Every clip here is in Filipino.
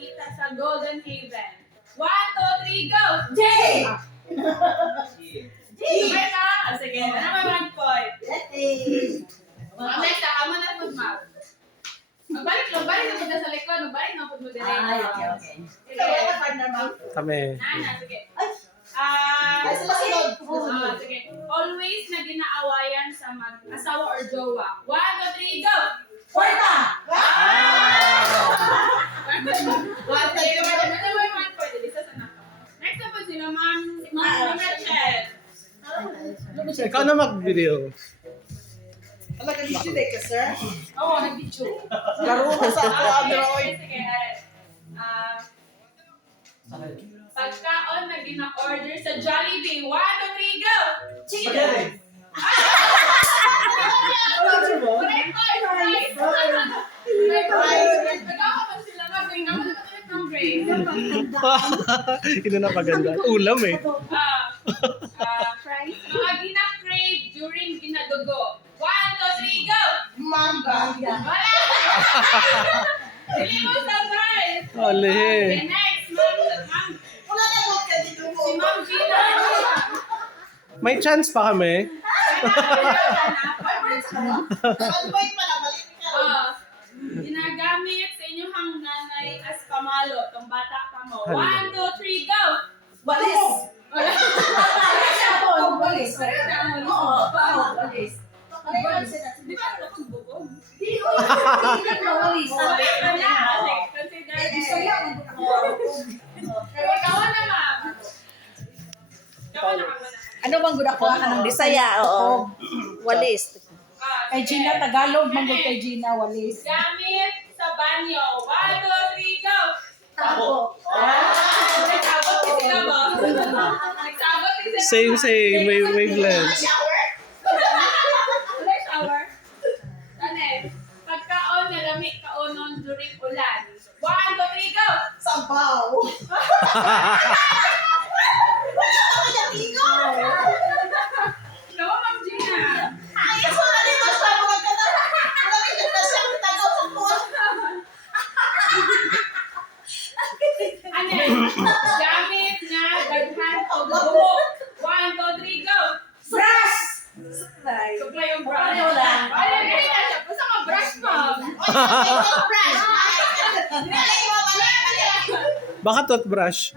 nakita sa Golden Haven? 1, 2, 3, go! J! J! Okay na? Sige, na naman 1 point. Next, ako na po, ma'am. Magbalik na po sa likod. Magbalik na po mo din. Okay. Kami. Nana, sige. Sige. Always na ginaawayan sa mag-asawa or jowa. 1, 2, 3, go! Porta! Next na po sila, ma'am. Ma'am Rachel. Ikaw na mag-video. Ala ka dito ka, sir? Oo, nag-video. Laro ko sa ako, Android. Sige. Pagkaon na gina-order sa Jollibee. 1, 2, 3, go! Chicken! Ito na paganda. Ulam eh. Mga gina-crave during ginadugo. 1, 2, 3, go! Mamba. Wala! Dili mo sabay! Ole. Okay, next, ma'am. Wala na ko ka dito mo. Si Ma'am Gina. May chance pa kami. Advice pala, mali ka. Ginagamit sa inyong nanay as pamalo. Itong bata pa mo. 1, 2, 3, go! Balis. Balis. Oo, balis. Di ba ito kung bubog? Balis. Consider Ikaw na, ma'am. Ikaw na. Ano bang gud ako ng Bisaya? Oo. Walis. Kay Gina, Tagalog, manggod kay Gina, Walis. Gamit sa banyo. 1, 2, 3, go! Tapo. Nagsabot din sila ba? Nagsabot din sila. Same. May wavelength. Shower? Wala shower. Tane, pagkaon na lamig kaonon during ulan. 1, 2, 3, go! Sabaw. No, Ma'am Gina. Ayos mo na dito sa mga kata. Marami ka na siyang tagaw sa puwan. Ano? Gamit na daghan o buhok. 1, 2, 3, go! Brush. Supply yung brush. Ano lang? Ano, ganyan na siya. Basta mag-brush, ma'am. Brush. Nalay mo, mali. Baka toothbrush.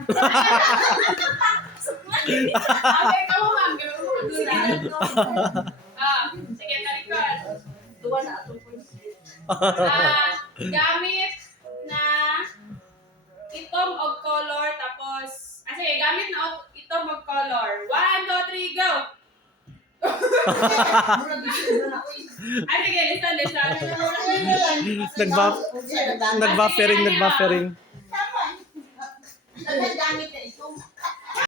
Okay, ikaw, ma'am. Ganun mo kadulan. Sige, talikod. Duwa na atong Gamit na itom og color tapos sige, gamit na itom og color. 1, 2, 3, go. Sige, listen. Nagbuffering. Tama. Gamit na ito.